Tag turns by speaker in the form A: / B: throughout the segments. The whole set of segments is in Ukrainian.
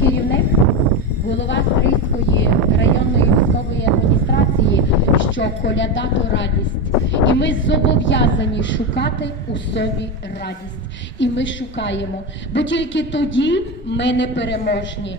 A: керівник, голова Стрийської районної військової адміністрації, що коляда то радість. І ми зобов'язані шукати у собі радість. І ми шукаємо, бо тільки тоді ми не переможні.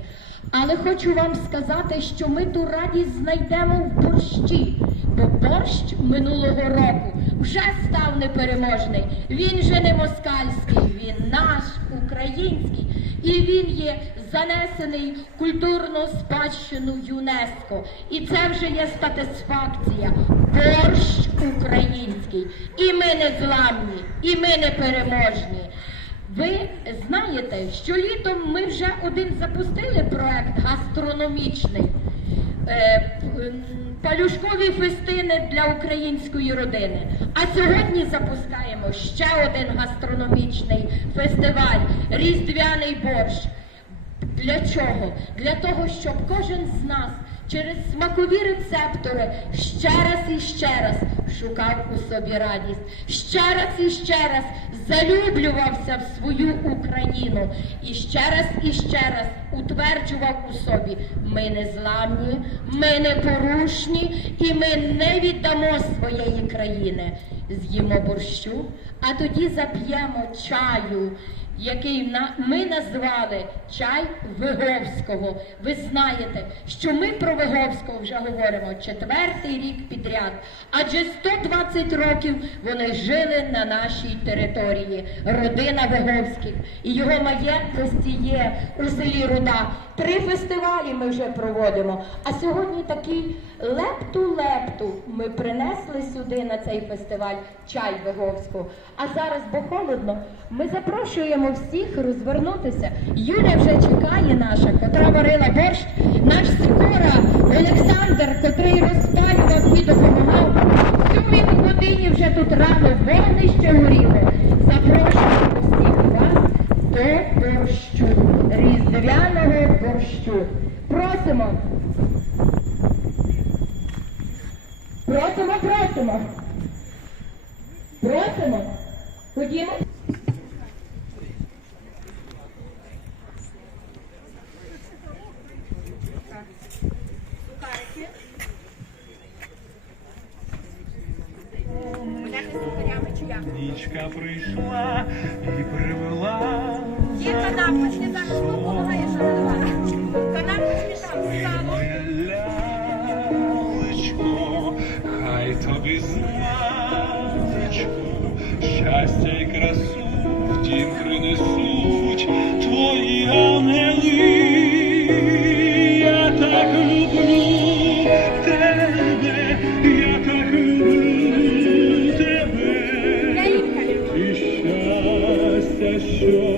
A: Але хочу вам сказати, що ми ту радість знайдемо в борщі, бо борщ минулого року вже став непереможний. Він же не москальський, він наш, український, і він є занесений культурну спадщину ЮНЕСКО. І це вже є статисфакція. Борщ український. І ми не зламні, і ми не переможні. Ви знаєте, що літом ми вже один запустили проект гастрономічний. Е, Палюшкові фестини для української родини. А сьогодні запускаємо ще один гастрономічний фестиваль Різдвяний борщ. Для чого? Для того, щоб кожен з нас через смакові рецептори ще раз і ще раз шукав у собі радість, ще раз і ще раз залюблювався в свою Україну і ще раз і ще раз утверджував у собі: ми не зламні, ми не порушні і ми не віддамо своєї країни. З'їмо борщу, а тоді зап'ємо чаю який ми назвали чай Виговського. Ви знаєте, що ми про Виговського вже говоримо четвертий рік підряд, адже 120 років вони жили на нашій території, родина Виговських. І його маєтності є у селі Руда. Три фестивалі ми вже проводимо. А сьогодні такий лепту-лепту ми принесли сюди на цей фестиваль чай Виговського. А зараз, бо холодно, ми запрошуємо всіх розвернутися. Юля вже чекає наша, котра варила борщ. Наш скора Олександр, котрий розпалював і допомагав. Сьомій годині вже тут рано вогнище горіло. Запрошуємо всіх вас до борщу, різдвяного борщу. Просимо. Просимо, просимо. Просимо. Ходімо.
B: Нічка прийшла і привела.
C: Є канапочки, зараз хто допомагає
B: тобі знатечко, щастя і красу в дім принесуть твої ангели. Я так люблю тебе, я так люблю тебе. І щастя, що